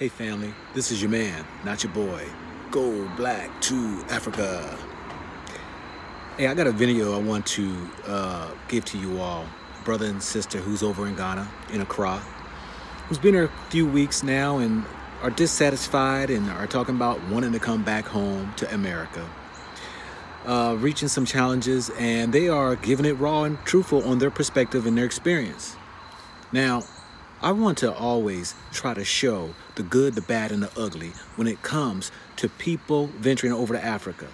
Hey family, this is your man, not your boy. Go Black to Africa. Hey, I got a video I want to give to you all. A brother and sister who's over in Ghana, in Accra, who's been here a few weeks now and are dissatisfied and are talking about wanting to come back home to America. Reaching some challenges, and they are giving it raw and truthful on their perspective and their experience. Now, I want to always try to show the good, the bad, and the ugly when it comes to people venturing over to Africa.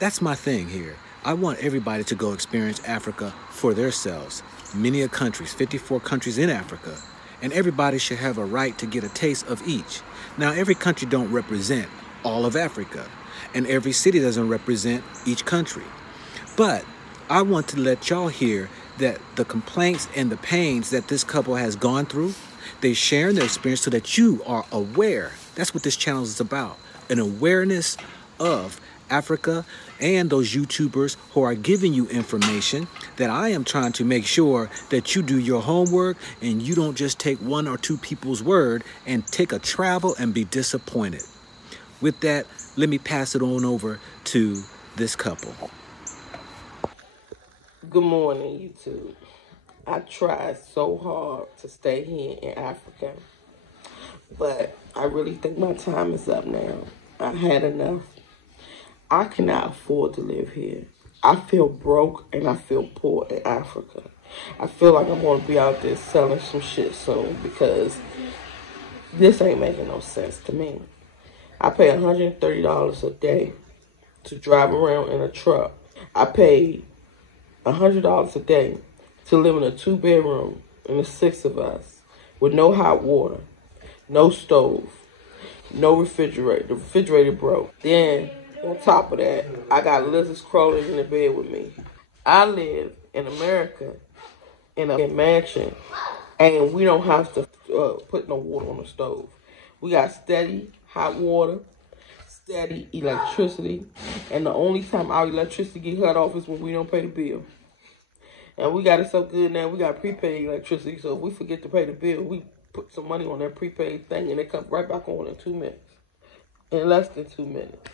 That's my thing here. I want everybody to go experience Africa for themselves. Many countries, 54 countries in Africa, and everybody should have a right to get a taste of each. Now, every country don't represent all of Africa, and every city doesn't represent each country. But I want to let y'all hear that the complaints and the pains that this couple has gone through, they share their experience so that you are aware. That's what this channel is about, an awareness of Africa and those YouTubers who are giving you information that I am trying to make sure that you do your homework and you don't just take one or two people's word and take a travel and be disappointed. With that, let me pass it on over to this couple. Good morning, YouTube. I tried so hard to stay here in Africa, but I really think my time is up now. I had enough. I cannot afford to live here. I feel broke and I feel poor in Africa. I feel like I'm going to be out there selling some shit soon because this ain't making no sense to me. I pay $130 a day to drive around in a truck. I paid $100 a day to live in a 2-bedroom and the 6 of us with no hot water, no stove, no refrigerator. The refrigerator broke. Then on top of that, I got lizards crawling in the bed with me. I live in America in a mansion and we don't have to put no water on the stove. We got steady hot water, steady electricity, and the only time our electricity get cut off is when we don't pay the bill. And we got it so good now, we got prepaid electricity, so if we forget to pay the bill, we put some money on that prepaid thing and it comes right back on in 2 minutes. In less than 2 minutes.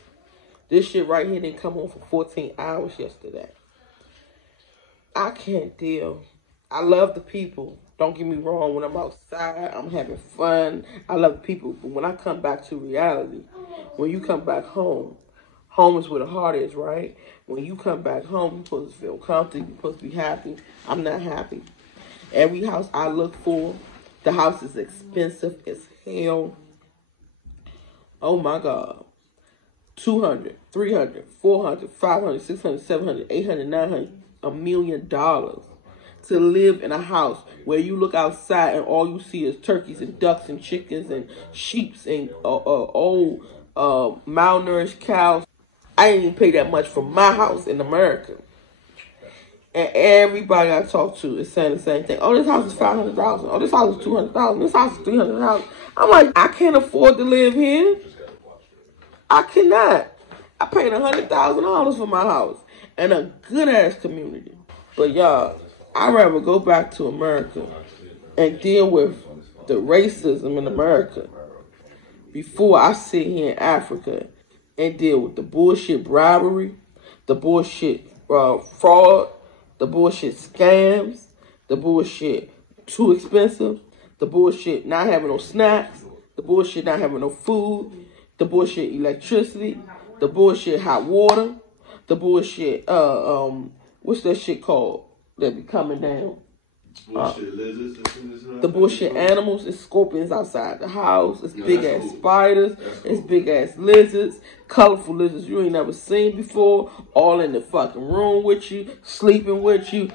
This shit right here didn't come on for 14 hours yesterday. I can't deal. I love the people. Don't get me wrong, when I'm outside, I'm having fun. I love the people, but when I come back to reality, when you come back home, home is where the heart is, right? When you come back home, you're supposed to feel comfortable, you're supposed to be happy. I'm not happy. Every house I look for, the house is expensive as hell. Oh my God. $200, $300, $400, $500, $600, $700, $800, $900, $1 million to live in a house where you look outside and all you see is turkeys and ducks and chickens and sheep and old malnourished cows. I didn't even pay that much for my house in America. And everybody I talk to is saying the same thing. Oh, this house is $500,000. Oh, this house is $200,000. This house is $300,000. I'm like, I can't afford to live here. I cannot. I paid $100,000 for my house and a good-ass community. But y'all, I'd rather go back to America and deal with the racism in America before I sit here in Africa and deal with the bullshit bribery, the bullshit fraud, the bullshit scams, the bullshit too expensive, the bullshit not having no snacks, the bullshit not having no food, the bullshit electricity, the bullshit hot water, the bullshit, what's that shit called that be coming down? The bullshit animals, it's scorpions outside the house, it's big ass spiders, it's big ass lizards, colorful lizards you ain't never seen before, all in the fucking room with you, sleeping with you,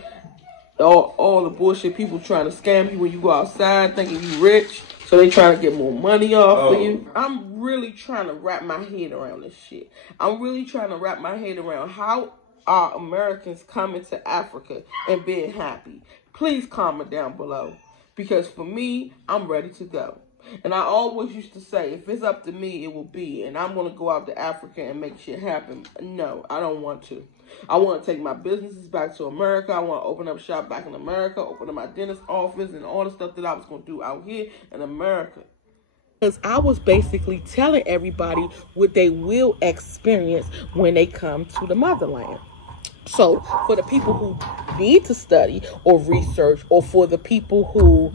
all the bullshit people trying to scam you when you go outside thinking you rich, so they trying to get more money off of you. I'm really trying to wrap my head around this shit. I'm really trying to wrap my head around how are Americans coming to Africa and being happy. Please comment down below. Because for me, I'm ready to go. And I always used to say, if it's up to me, it will be. And I'm going to go out to Africa and make shit happen. No, I don't want to. I want to take my businesses back to America. I want to open up shop back in America, open up my dentist office and all the stuff that I was going to do out here in America. Because I was basically telling everybody what they will experience when they come to the motherland. So for the people who need to study or research, or for the people who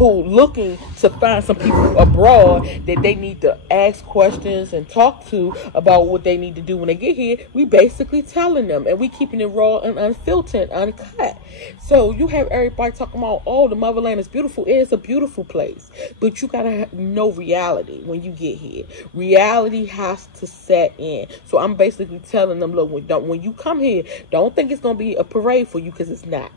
looking to find some people abroad that they need to ask questions and talk to about what they need to do when they get here, we basically telling them, and we keeping it raw and unfiltered, uncut. So you have everybody talking about, oh, the motherland is beautiful. It is a beautiful place, but you gotta know reality when you get here. Reality has to set in. So I'm basically telling them, look, when you come here, don't think it's gonna be a parade for you, because it's not.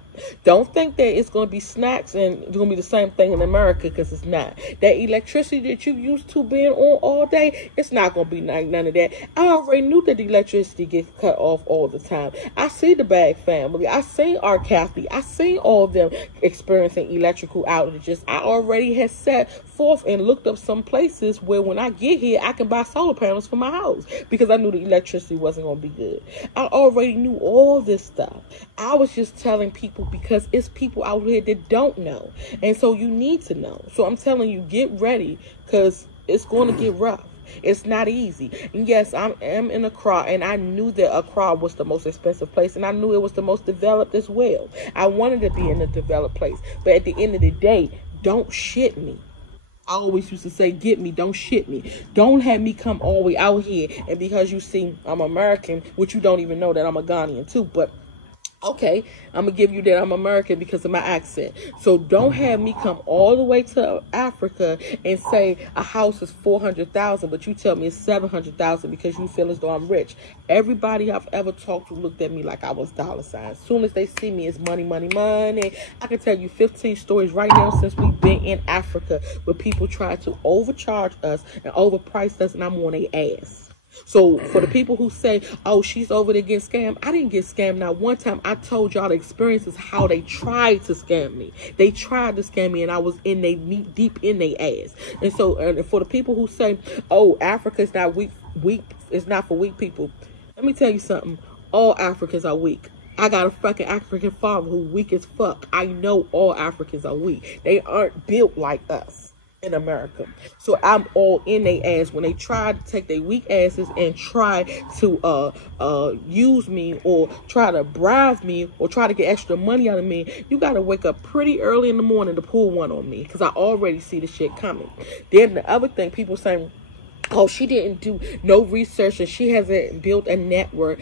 Don't think that it's going to be snacks and it's going to be the same thing in America, because it's not. That electricity that you used to being on all day, it's not going to be none of that. I already knew that the electricity gets cut off all the time. I see the Bag family. I seen our Kathy. I seen all of them experiencing electrical outages. I already had set forth and looked up some places where when I get here, I can buy solar panels for my house, because I knew the electricity wasn't going to be good. I already knew all this stuff. I was just telling people because it's people out here that don't know. And so you need to know. So I'm telling you, get ready, because it's going to get rough. It's not easy. And yes, I am in Accra, and I knew that Accra was the most expensive place, and I knew it was the most developed as well. I wanted to be in a developed place. But at the end of the day, don't shit me. I always used to say, get me, don't shit me. Don't have me come all the way out here, and because you see I'm American, which you don't even know that I'm a Ghanaian too, but okay, I'm going to give you that I'm American because of my accent. So don't have me come all the way to Africa and say a house is $400,000, but you tell me it's $700,000 because you feel as though I'm rich. Everybody I've ever talked to looked at me like I was dollar signs. As soon as they see me, it's money, money, money. I can tell you 15 stories right now since we've been in Africa where people try to overcharge us and overprice us, and I'm on their ass. So for the people who say, oh, she's over there getting scammed, I didn't get scammed not one time. I told y'all the experiences how they tried to scam me. They tried to scam me, and I was in they deep in their ass. And so and for the people who say, oh, Africa is not weak, it's not for weak people. Let me tell you something. All Africans are weak. I got a fucking African father who weak as fuck. I know all Africans are weak. They aren't built like us in America. So I'm all in their ass when they try to take their weak asses and try to use me or try to bribe me or try to get extra money out of me. You got to wake up pretty early in the morning to pull one on me, because I already see the shit coming. Then the other thing, people saying, oh, she didn't do no research and she hasn't built a network.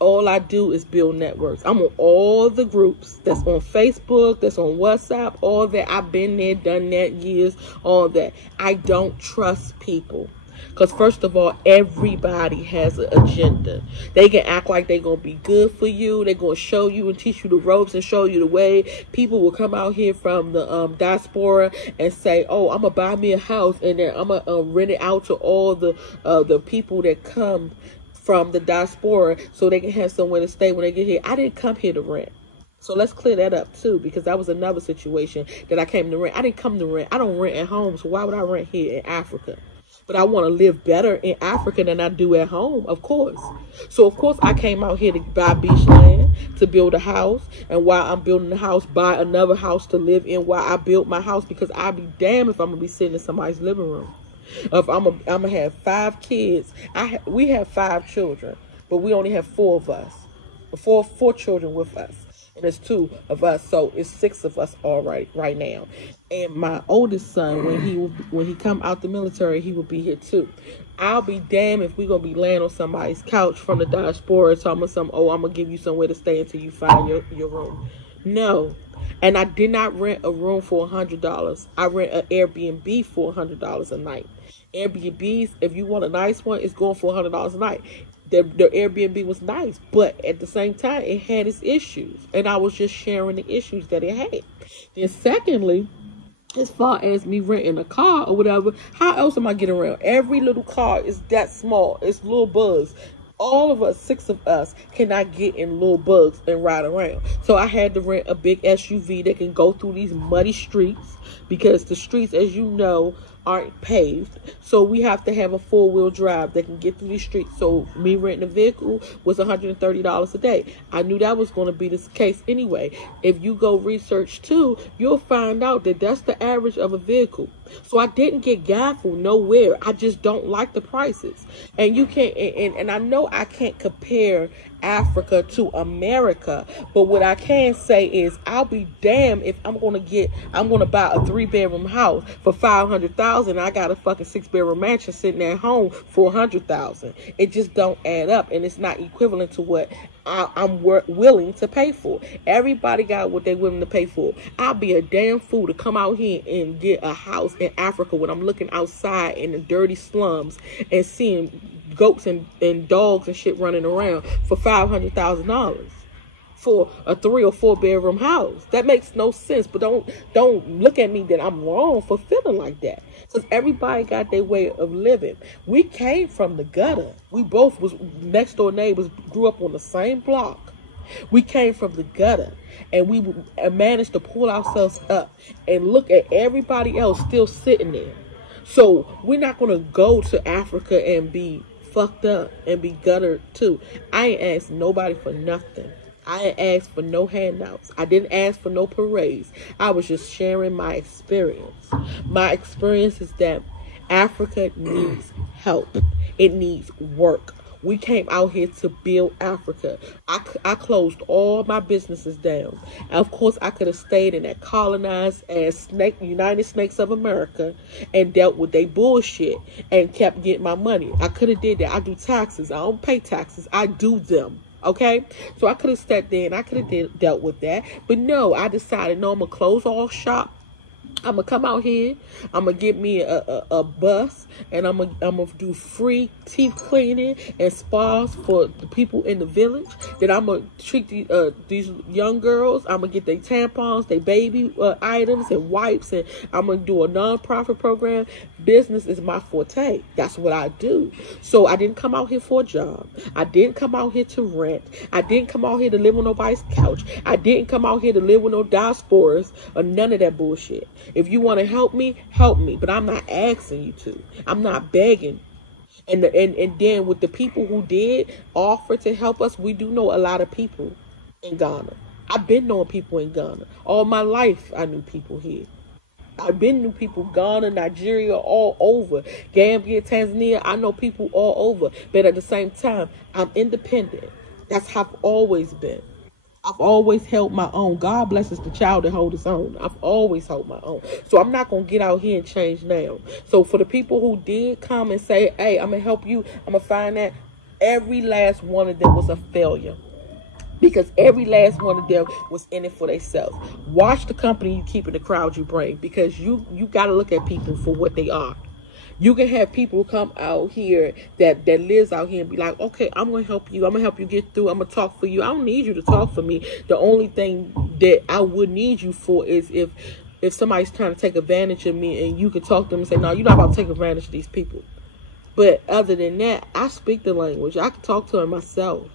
All I do is build networks. I'm on all the groups that's on Facebook, that's on WhatsApp, all that. I've been there, done that, years, all that. I don't trust people. Because first of all, everybody has an agenda. They can act like they're going to be good for you. They're going to show you and teach you the ropes and show you the way. People will come out here from the diaspora and say, oh, I'm going to buy me a house, and then I'm going to rent it out to all the people that come from the diaspora so they can have somewhere to stay when they get here. I didn't come here to rent. So let's clear that up too, because that was another situation that I came to rent. I didn't come to rent. I don't rent at home, so why would I rent here in Africa? But I want to live better in Africa than I do at home, of course. So, of course, I came out here to buy beach land, to build a house. And while I'm building the house, buy another house to live in while I build my house, because I'll be damned if I'm going to be sitting in somebody's living room. If I'm gonna have 5 kids. We have 5 children, but we only have 4 of us. Four children with us, and it's 2 of us, so it's 6 of us all right now. And my oldest son, when he come out the military, he will be here too. I'll be damned if we're gonna be laying on somebody's couch from the diaspora talking some, oh, I'm gonna give you somewhere to stay until you find your room. No. And I did not rent a room for $100. I rent an Airbnb for $100 a night. Airbnbs, if you want a nice one, it's going for $100 a night. The Airbnb was nice, but at the same time, it had its issues. And I was just sharing the issues that it had. Then secondly, as far as me renting a car or whatever, how else am I getting around? Every little car is that small. It's little buzz. All of us, 6 of us, cannot get in little bugs and ride around. So I had to rent a big SUV that can go through these muddy streets, because the streets, as you know, aren't paved, so we have to have a four-wheel drive that can get through the streets. So me renting a vehicle was $130 a day. I knew that was going to be the case anyway. If you go research too, you'll find out that that's the average of a vehicle. So I didn't get gaffled nowhere. I just don't like the prices. And you can't, and I know I can't compare Africa to America, but what I can say is I'll be damned if I'm gonna buy a 3-bedroom house for $500,000. I got a fucking 6-bedroom mansion sitting at home for $100,000. It just don't add up, and it's not equivalent to what I'm willing to pay for. Everybody got what they're willing to pay for. I'll be a damn fool to come out here and get a house in Africa when I'm looking outside in the dirty slums and seeing goats and dogs and shit running around for $500,000 for a 3 or 4 bedroom house. That makes no sense. But don't look at me that I'm wrong for feeling like that, because everybody got their way of living. We came from the gutter. We both was next door neighbors, grew up on the same block. We came from the gutter, and we managed to pull ourselves up and look at everybody else still sitting there. So we're not going to go to Africa and be fucked up and be guttered too. I ain't asked nobody for nothing. I ain't asked for no handouts. I didn't ask for no parades. I was just sharing my experience. My experience is that Africa needs help. It needs work. We came out here to build Africa. I closed all my businesses down. And of course, I could have stayed in that colonized as United Snakes of America and dealt with they bullshit and kept getting my money. I could have did that. I do taxes. I don't pay taxes. I do them. Okay? So I could have sat there and I could have dealt with that. But no, I decided, no, I'm going to close all shop. I'm going to come out here. I'm going to get me a bus, and I'm going to do free teeth cleaning and spas for the people in the village. Then I'm going to treat these young girls. I'm going to get their tampons, their baby items and wipes, and I'm going to do a nonprofit program. Business is my forte. That's what I do. So I didn't come out here for a job. I didn't come out here to rent. I didn't come out here to live on nobody's couch. I didn't come out here to live with no diasporas or none of that bullshit. If you want to help me, but I'm not asking you to. I'm not begging. And then with the people who did offer to help us, we do know a lot of people in Ghana. I've been knowing people in Ghana. All my life, I knew people here. I've been knew people Ghana, Nigeria, all over. Gambia, Tanzania, I know people all over. But at the same time, I'm independent. That's how I've always been. I've always held my own. God blesses the child that holds his own. I've always held my own. So I'm not going to get out here and change now. So for the people who did come and say, hey, I'm going to help you, I'm going to find that, every last one of them was a failure. Because every last one of them was in it for themselves. Watch the company you keep in the crowd you bring. Because you got to look at people for what they are. You can have people come out here that lives out here and be like, okay, I'm going to help you. I'm going to help you get through. I'm going to talk for you. I don't need you to talk for me. The only thing that I would need you for is if somebody's trying to take advantage of me, and you can talk to them and say, no, you're not about to take advantage of these people. But other than that, I speak the language. I can talk to them myself.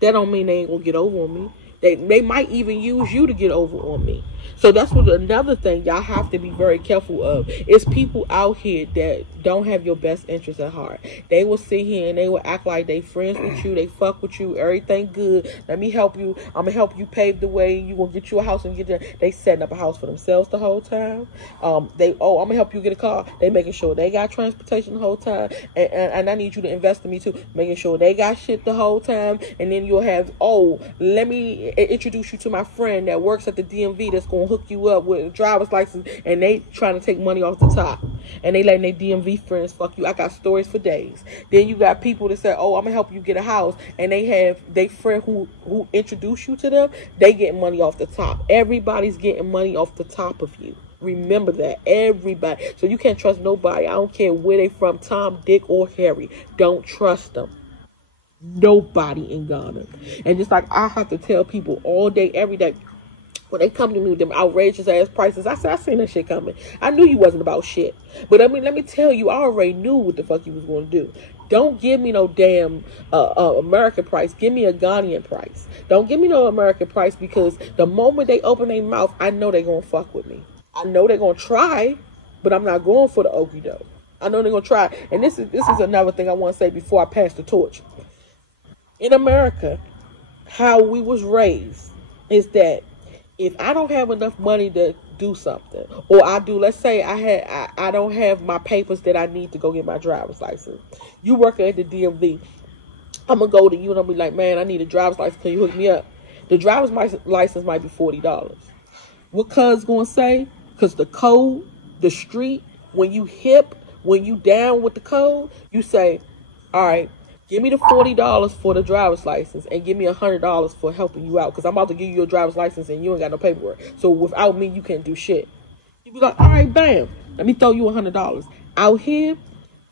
That don't mean they ain't going to get over on me. They might even use you to get over on me. So that's what another thing y'all have to be very careful of. Is people out here that don't have your best interest at heart. They will sit here and they will act like they friends with you. They fuck with you. Everything good. Let me help you. I'm going to help you pave the way. You going to get you a house and get there. They setting up a house for themselves the whole time. I'm going to help you get a car. They making sure they got transportation the whole time. And I need you to invest in me too. Making sure they got shit the whole time. And then you'll have, let me introduce you to my friend that works at the DMV that's going to hook you up with a driver's license, and they trying to take money off the top, and they letting their DMV friends fuck you. I got stories for days. Then you got people that say, I'm gonna help you get a house, and they have their friend who introduce you to them. They getting money off the top. Everybody's getting money off the top of you. Remember that. Everybody. So you can't trust nobody. I don't care where they from, Tom, Dick, or Harry. Don't trust them. Nobody in Ghana. And just like I have to tell people all day, every day, when they come to me with them outrageous ass prices, I said, I seen that shit coming. I knew you wasn't about shit. But I mean, let me tell you, I already knew what the fuck you was going to do. Don't give me no damn American price. Give me a Ghanaian price. Don't give me no American price, because the moment they open their mouth, I know they're going to fuck with me. I know they're going to try. but I'm not going for the okie doke. I know they're gonna try. And this is another thing I want to say before I pass the torch. In America, how we was raised is that if I don't have enough money to do something, or I do, let's say I don't have my papers that I need to go get my driver's license. You working at the DMV, I'm gonna go to you and I'm gonna be like, man, I need a driver's license. Can you hook me up? The driver's license might be $40. What cuz gonna say? Because the code, the street, when you hip, when you down with the code, you say, all right, give me the $40 for the driver's license and give me $100 for helping you out. Because I'm about to give you your driver's license and you ain't got no paperwork. So without me, you can't do shit. You be like, all right, bam, let me throw you $100. Out here,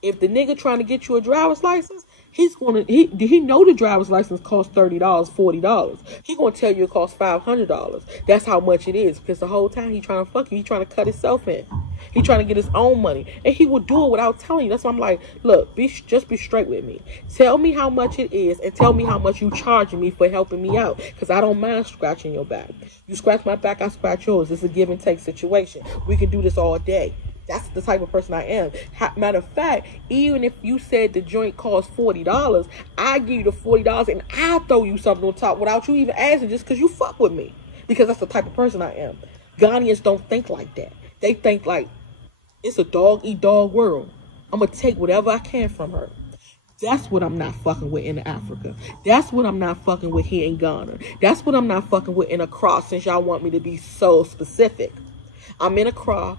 if the nigga trying to get you a driver's license, he know the driver's license costs $30, $40. He gonna tell you it costs $500. That's how much it is. Because the whole time he trying to fuck you, he trying to cut himself in. He trying to get his own money, and he will do it without telling you. That's why I'm like, look, just be straight with me. Tell me how much it is, and tell me how much you charging me for helping me out. Because I don't mind scratching your back. You scratch my back, I scratch yours. It's a give and take situation. We can do this all day. That's the type of person I am. Matter of fact, even if you said the joint costs $40, I give you the $40 and I throw you something on top without you even asking, just because you fuck with me. Because that's the type of person I am. Ghanaians don't think like that. They think like, it's a dog-eat-dog world. I'm going to take whatever I can from her. That's what I'm not fucking with in Africa. That's what I'm not fucking with here in Ghana. That's what I'm not fucking with in Accra, since y'all want me to be so specific. I'm in Accra.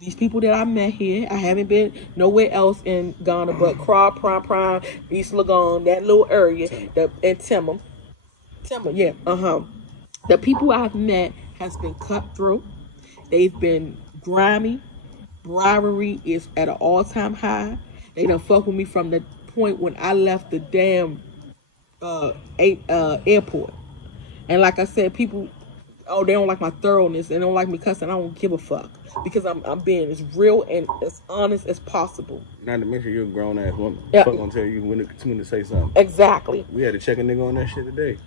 These people that I met here, I haven't been nowhere else in Ghana but Accra, Prime, East Legon, that little area, and Timma, yeah, The people I've met has been cutthroat. They've been grimy. Bribery is at an all-time high. They done fuck with me from the point when I left the damn airport. And like I said, people, they don't like my thoroughness. They don't like me cussing. I don't give a fuck. Because I'm being as real and as honest as possible. Not to mention you're a grown-ass woman. Yeah. Fuck gonna tell you when to say something. Exactly. We had to check a nigga on that shit today.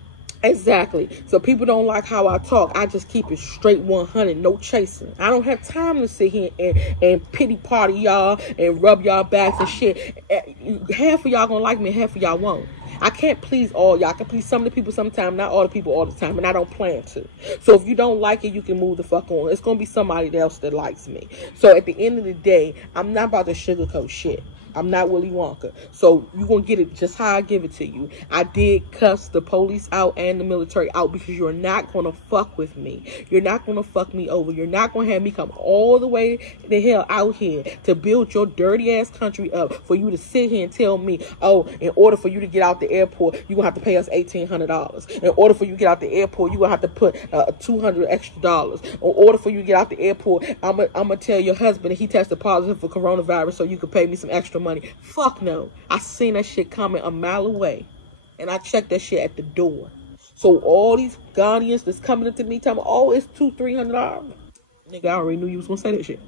Exactly. So people don't like how I talk. I just keep it straight 100, no chasing. I don't have time to sit here and pity party y'all and rub y'all backs and shit. Half of y'all gonna like me, half of y'all won't. I can't please all y'all. I can please some of the people sometimes, not all the people all the time, and I don't plan to. So if you don't like it, you can move the fuck on. It's gonna be somebody else that likes me. So at the end of the day, I'm not about to sugarcoat shit. I'm not Willy Wonka. So you're going to get it just how I give it to you. I did cuss the police out and the military out because you're not going to fuck with me. You're not going to fuck me over. You're not going to have me come all the way the hell out here to build your dirty ass country up for you to sit here and tell me, oh, in order for you to get out the airport, you're going to have to pay us $1,800. In order for you to get out the airport, you're going to have to put $200 extra. In order for you to get out the airport, I'm going to tell your husband that he tested positive for coronavirus so you can pay me some extra money. Fuck no. I seen that shit coming a mile away. And I checked that shit at the door. So all these Ghanaians that's coming up to me telling me, oh, it's $200-$300. Nigga, I already knew you was gonna say that shit.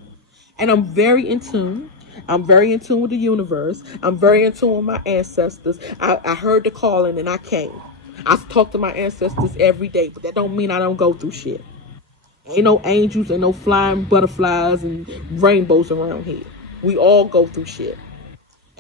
And I'm very in tune. I'm very in tune with the universe. I'm very in tune with my ancestors. I heard the calling and I came. I talk to my ancestors every day, but that don't mean I don't go through shit. Ain't no angels and no flying butterflies and rainbows around here. We all go through shit.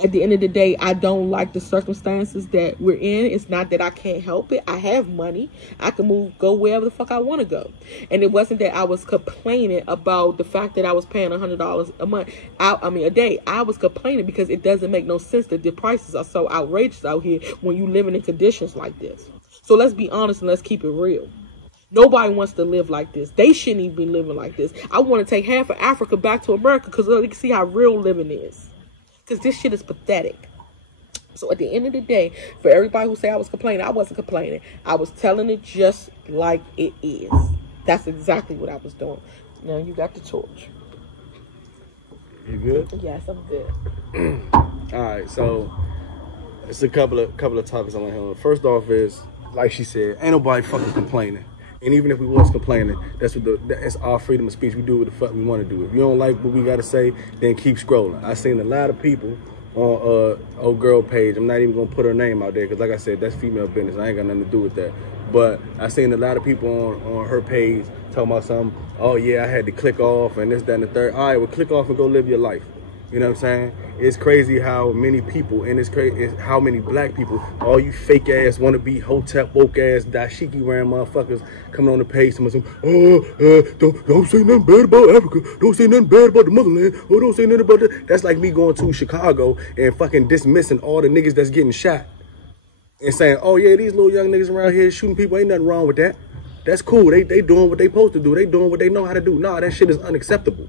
At the end of the day, I don't like the circumstances that we're in. It's not that I can't help it. I have money. I can go wherever the fuck I want to go. And it wasn't that I was complaining about the fact that I was paying $100 a month. A day. I was complaining because it doesn't make no sense that the prices are so outrageous out here when you living in conditions like this. So let's be honest and let's keep it real. Nobody wants to live like this. They shouldn't even be living like this. I want to take half of Africa back to America because they can see how real living is. Because this shit is pathetic. So at the end of the day, for everybody who say I was complaining, I wasn't complaining. I was telling it just like it is. That's exactly what I was doing. Now you got the torch. You good? Yes, I'm good. All right, so it's a couple of topics I want to handle. First off is, like she said, ain't nobody fucking complaining. And even if we was complaining, that's our freedom of speech. We do what the fuck we want to do. If you don't like what we got to say, then keep scrolling. I seen a lot of people on old girl page. I'm not even going to put her name out there because, like I said, that's female business. I ain't got nothing to do with that. But I seen a lot of people on her page talking about something, oh yeah, I had to click off and this, that, and the third. All right, well, click off and go live your life. You know what I'm saying? It's crazy how many people, and it's crazy how many black people, all you fake ass, wanna be hotep, woke ass, dashiki wearing motherfuckers coming on the page and saying, don't say nothing bad about Africa. Don't say nothing bad about the motherland. Oh, don't say nothing about that. That's like me going to Chicago and fucking dismissing all the niggas that's getting shot and saying, oh yeah, these little young niggas around here shooting people, ain't nothing wrong with that. That's cool. They doing what they supposed to do. They doing what they know how to do. Nah, that shit is unacceptable.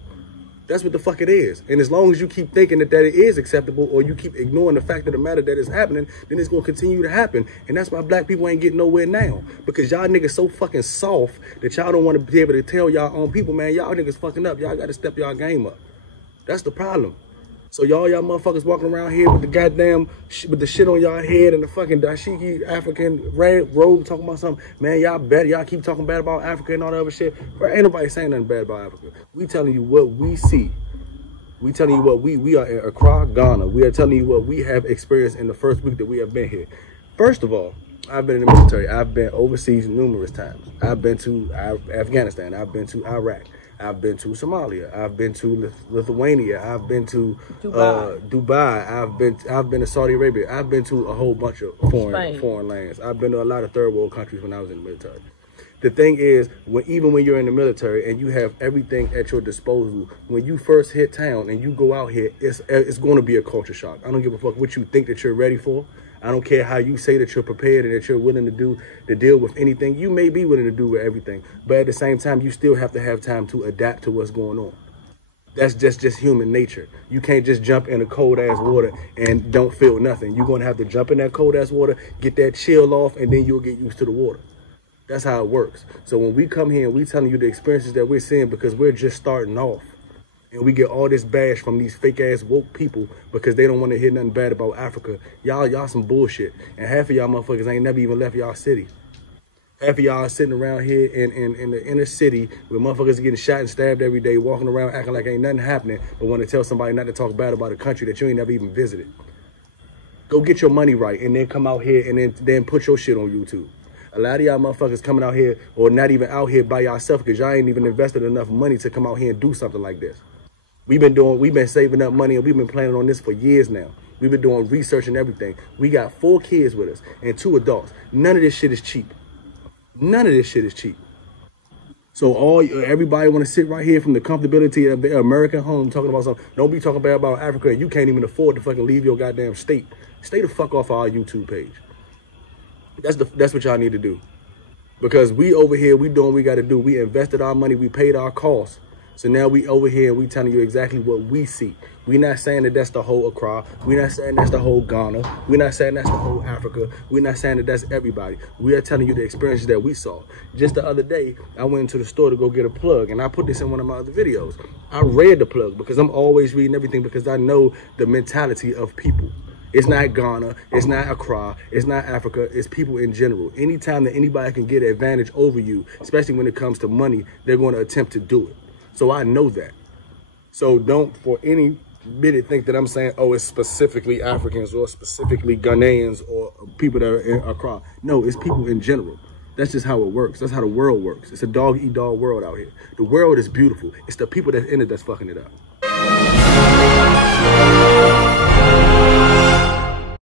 That's what the fuck it is. And as long as you keep thinking that it is acceptable, or you keep ignoring the fact of the matter that is happening, then it's going to continue to happen. And that's why black people ain't getting nowhere now. Because y'all niggas so fucking soft that y'all don't want to be able to tell y'all own people, man, y'all niggas fucking up. Y'all got to step y'all game up. That's the problem. So y'all motherfuckers walking around here with the goddamn, with the shit on y'all head and the fucking dashiki African red robe talking about something. Man, y'all keep talking bad about Africa and all that other shit. Bro, ain't nobody saying nothing bad about Africa. We telling you what we see. We telling you what we are in Accra, Ghana. We are telling you what we have experienced in the first week that we have been here. First of all, I've been in the military. I've been overseas numerous times. I've been to Afghanistan. I've been to Iraq. I've been to Somalia. I've been to Lithuania. I've been to Dubai. I've been to Saudi Arabia. I've been to a whole bunch of foreign lands. I've been to a lot of third world countries when I was in the military. The thing is, even when you're in the military and you have everything at your disposal, when you first hit town and you go out here, it's going to be a culture shock. I don't give a fuck what you think that you're ready for. I don't care how you say that you're prepared and that you're willing to deal with anything. You may be willing to do with everything, but at the same time, you still have to have time to adapt to what's going on. That's just human nature. You can't just jump in a cold ass water and don't feel nothing. You're going to have to jump in that cold ass water, get that chill off, and then you'll get used to the water. That's how it works. So when we come here and we telling you the experiences that we're seeing, because we're just starting off, and we get all this bash from these fake ass woke people because they don't want to hear nothing bad about Africa. Y'all some bullshit. And half of y'all motherfuckers ain't never even left y'all city. Half of y'all are sitting around here in the inner city where motherfuckers are getting shot and stabbed every day, walking around acting like ain't nothing happening, but want to tell somebody not to talk bad about a country that you ain't never even visited. Go get your money right and then come out here and then put your shit on YouTube. A lot of y'all motherfuckers coming out here, or not even out here by yourself, because y'all ain't even invested enough money to come out here and do something like this. We've been saving up money and we've been planning on this for years now. We've been doing research and everything. We got 4 kids with us and 2 adults. None of this shit is cheap. None of this shit is cheap. So everybody want to sit right here from the comfortability of the American home talking about something. Don't be talking bad about Africa and you can't even afford to fucking leave your goddamn state. Stay the fuck off our YouTube page. That's what y'all need to do. Because we over here, we doing what we got to do. We invested our money. We paid our costs. So now we over here and we telling you exactly what we see. We're not saying that that's the whole Accra. We're not saying that's the whole Ghana. We're not saying that's the whole Africa. We're not saying that that's everybody. We are telling you the experiences that we saw. Just the other day, I went into the store to go get a plug, and I put this in one of my other videos. I read the plug because I'm always reading everything because I know the mentality of people. It's not Ghana, it's not Accra, it's not Africa, it's people in general. Anytime that anybody can get an advantage over you, especially when it comes to money, they're going to attempt to do it. So I know that. So don't for any minute think that I'm saying, oh, it's specifically Africans or specifically Ghanaians or people that are in Accra. No, it's people in general. That's just how it works. That's how the world works. It's a dog-eat-dog world out here. The world is beautiful. It's the people that's in it that's fucking it up.